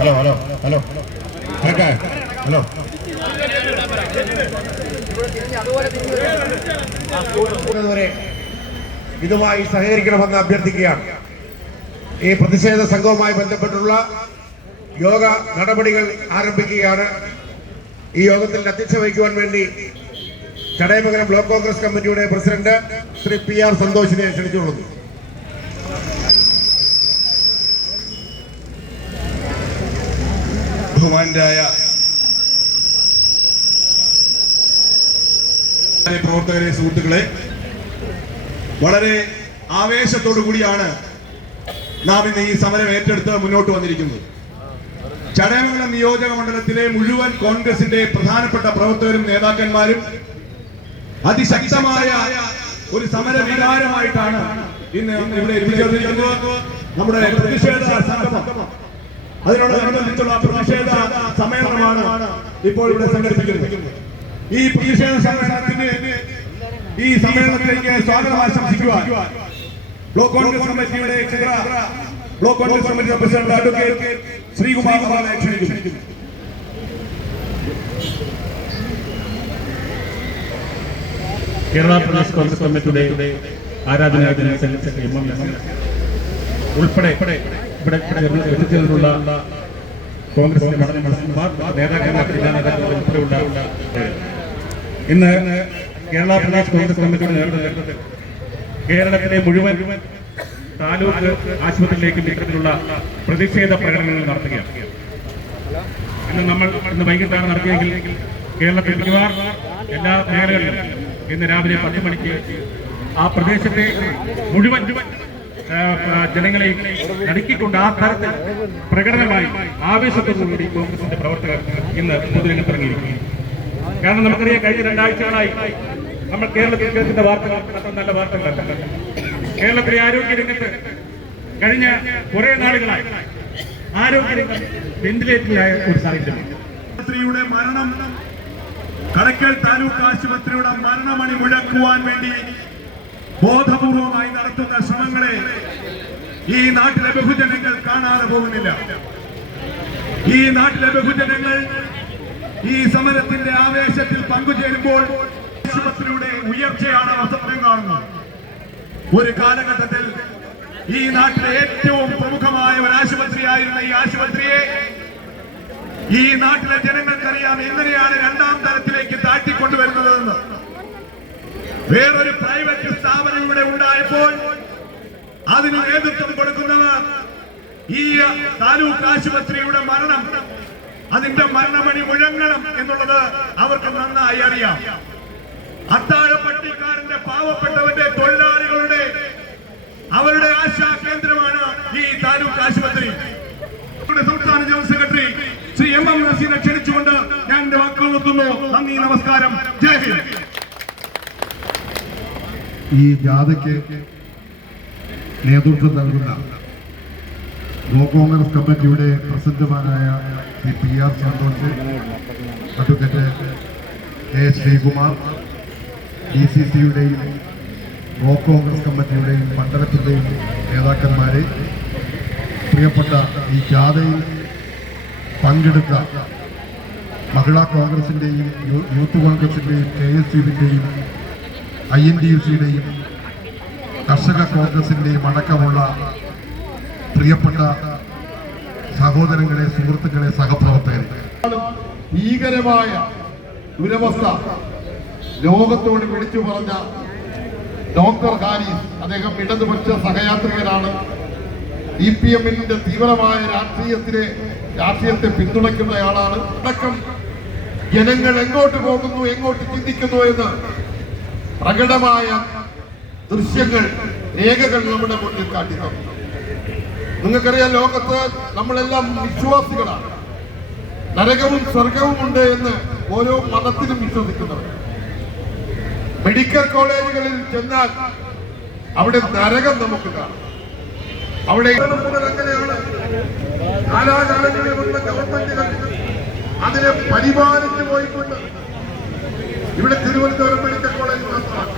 Hello hello hello hello ഇതുമായി സഹകരിക്കണമെന്ന് അഭ്യർത്ഥിക്കുകയാണ്. ഈ പ്രതിഷേധ സംഘവുമായി ബന്ധപ്പെട്ടുള്ള യോഗ നടപടികൾ ആരംഭിക്കുകയാണ്. ഈ യോഗത്തിൽ അധ്യക്ഷത വഹിക്കുവാൻ വേണ്ടി ചടയമംഗലം ബ്ലോക്ക് കോൺഗ്രസ് കമ്മിറ്റിയുടെ പ്രസിഡന്റ് ശ്രീ PR സന്തോഷിനെ ക്ഷണിച്ചുകൊള്ളുന്നു. ബഹുമാന്യരായ പ്രവർത്തകരെ, സുഹൃത്തുക്കളെ, വളരെ ആവേശത്തോടു കൂടിയാണ് നാം ഇന്ന് ഈ സമരം ഏറ്റെടുത്ത് മുന്നോട്ട് വന്നിരിക്കുന്നത്. ചടയമംഗലം നിയോജക മണ്ഡലത്തിലെ മുഴുവൻ കോൺഗ്രസിന്റെ പ്രധാനപ്പെട്ട പ്രവർത്തകരും നേതാക്കന്മാരും അതിശക്തമായ ഒരു സമര വികാരമായിട്ടാണ് ഇന്ന് ഇവിടെ എത്തിച്ചേർന്നിരിക്കുന്നത്. നമ്മുടെ പ്രതിഷേധ സംഗമം, അതിനോടനുബന്ധിച്ചുള്ള പ്രതിഷേധ സമ്മേളനമാണ് ഇപ്പോൾ ഇവിടെ സംഘടിപ്പിക്കുന്നത്. ഈ പ്രതിഷേധ സമ്മേളനത്തിലേക്ക് സ്വാഗതം ആശംസിക്കുവാൻ ബ്ലോക്ക് കോൺഗ്രസ് കമ്മിറ്റിയുടെ ബ്ലോക്ക് കോൺഗ്രസ് കമ്മിറ്റിയുടെ പ്രസിഡന്റ് അഡ്വക്കേറ്റ് ശ്രീകുമാർ ക്ഷണിക്കുന്നു. കേരള പ്രദേശ് കോൺഗ്രസ് കമ്മിറ്റിയുടെ ആരാധനാദിന ഉൾപ്പെടെ ഇവിടെ എത്തിച്ചതിനുള്ള കോൺഗ്രസിന്റെ നേതാക്കന്മാർ, ജില്ലാ നേതാക്കൾ ഉൾപ്പെടെയുള്ള ഇന്ന് കേരള പ്രദേശ് കോൺഗ്രസ് കമ്മിറ്റിയുടെ നേതൃത്വത്തിൽ കേരളത്തിലെ മുഴുവൻ താലൂക്ക് ആശുപത്രിയിലേക്കും ഇത്തരത്തിലുള്ള പ്രതിഷേധ പ്രകടനങ്ങൾ നടത്തുകയാണ്. ഇന്ന് വൈകിട്ടാണ് നടത്തിയെങ്കിൽ കേരളത്തിൽ മിക്കവാറും എല്ലാ മേഖലകളിലും ഇന്ന് രാവിലെ 10 മണിക്ക് ആ പ്രദേശത്തെ മുഴുവൻ ജനങ്ങളെയും നടുക്കിക്കൊണ്ട് ആ തരത്തിൽ പ്രകടനമായി ആവേശത്തോടുകൂടി കോൺഗ്രസിന്റെ പ്രവർത്തകർ ഇന്ന് പൊതുരംഗത്തിറങ്ങിയിരിക്കുന്നു. കാരണം നമുക്കറിയാം, കഴിഞ്ഞ 2 ആഴ്ചകളായി നമ്മൾ കേരളത്തിൽ കേൾക്കുന്ന വാർത്തകൾ അത്ര നല്ല വാർത്തകളല്ല. കേരളത്തിലെ ആരോഗ്യരംഗത്ത് കഴിഞ്ഞ കുറെ നാളുകളായി ആരോഗ്യരംഗം വെന്റിലേറ്ററിലായ ഒരു സാഹചര്യം. മരണം, കടയ്ക്കൽ താലൂക്ക് ആശുപത്രിയുടെ മരണമണി മുഴക്കുവാൻ വേണ്ടി ബോധപൂർവമായി നടത്തുന്ന ശ്രമങ്ങളെ ഈ നാട്ടിലെ ബഹുജനങ്ങൾ കാണാതെ പോകുന്നില്ല. ഈ നാട്ടിലെ ബഹുജനങ്ങൾ ഈ സമരത്തിന്റെ ആവേശത്തിൽ പങ്കുചേരുമ്പോൾ ആശുപത്രിയുടെ ഉയർച്ചയാണ് സ്വപ്നം കാണുന്നത്. ഒരു കാലഘട്ടത്തിൽ ഈ നാട്ടിലെ ഏറ്റവും പ്രമുഖമായ ഒരു ആശുപത്രിയായിരുന്ന ഈ ആശുപത്രിയെ ഈ നാട്ടിലെ ജനങ്ങൾക്കറിയാം എങ്ങനെയാണ് 2ാം തലത്തിലേക്ക് താഴ്ത്തിക്കൊണ്ടുവരുന്നതെന്ന്. വേറൊരു പ്രൈവറ്റ് സ്ഥാപനം ഇവിടെ ഉണ്ടായപ്പോൾ അതിന് നേതൃത്വം കൊടുക്കുന്നവർ ഈ താലൂക്ക് ആശുപത്രിയുടെ മരണം, അതിന്റെ മരണമണി മുഴങ്ങണം എന്നുള്ളത് അവർക്ക് നന്നായി അറിയാം. അത്താഴപ്പട്ടിക്കാരന്റെ, പാവപ്പെട്ടവന്റെ, തൊഴിലാളികളുടെ അവരുടെ ആശാ കേന്ദ്രമാണ് ഈ താലൂക്ക് ആശുപത്രി. സംസ്ഥാന ജനറൽ സെക്രട്ടറി ശ്രീ MM നസീറിനെ ക്ഷണിച്ചുകൊണ്ട് ഞാൻ എന്റെ വാക്കുകൾ നിർത്തുന്നു. നന്ദി, നമസ്കാരം, ജയ് ഹിന്ദ്. ഈ ജാഥയ്ക്ക് നേതൃത്വം നൽകുന്ന ബ്ലോക്ക് കോൺഗ്രസ് കമ്മിറ്റിയുടെ പ്രസിഡന്റുമാരായ Shri PR Santhosh, advocate A Sreekumar, DCCയുടെയും ബ്ലോക്ക് കോൺഗ്രസ് കമ്മിറ്റിയുടെയും മണ്ഡലത്തിൻ്റെയും നേതാക്കന്മാരെ, പ്രിയപ്പെട്ട ഈ ജാഥയിൽ പങ്കെടുത്ത മഹിളാ കോൺഗ്രസിൻ്റെയും യൂത്ത് കോൺഗ്രസിൻ്റെയും KSUവിൻ്റെയും INTUCയുടെയും കർഷക കോൺഗ്രസിൻ്റെയും അടക്കമുള്ള പ്രിയപ്പെട്ട സഹോദരങ്ങളെ, സുഹൃത്തുക്കളെ, സഹപ്രവർത്തകരെ, ഭീകരമായ ദുരവസ്ഥ ലോകത്തോട് വിളിച്ചു പറഞ്ഞ ഡോക്ടർ ഹാരിസ്, അദ്ദേഹം ഇടതുപക്ഷ സഹയാത്രികനാണ്. EPMന്റെ തീവ്രമായ രാഷ്ട്രീയത്തെ പിന്തുണയ്ക്കുന്നയാളാണ്. അടക്കം ജനങ്ങൾ എങ്ങോട്ട് പോകുന്നു, എങ്ങോട്ട് ചിന്തിക്കുന്നു എന്ന് പ്രകടമായ ദൃശ്യങ്ങൾ, രേഖകൾ നമ്മുടെ മുന്നിൽ കാട്ടിത്തന്നു. നിങ്ങൾക്കറിയാം, ലോകത്ത് നമ്മളെല്ലാം വിശ്വാസികളാണ്. നരകവും സ്വർഗവും ഉണ്ട് എന്ന് ഓരോ മതത്തിലും വിശ്വസിക്കുന്നവർ. മെഡിക്കൽ കോളേജുകളിൽ ചെന്നാൽ അവിടെ നരകം നമുക്ക് കാണാം. അവിടെ എങ്ങനെയാണ് കാലാകാലങ്ങളിൽ വന്ന ഗവൺമെന്റുകൾ അതിനെ പരിപാലിച്ചു പോയിക്കൊണ്ട് ഇവിടെ തിരുവനന്തപുരം മെഡിക്കൽ കോളേജ് മാത്രമാണ്.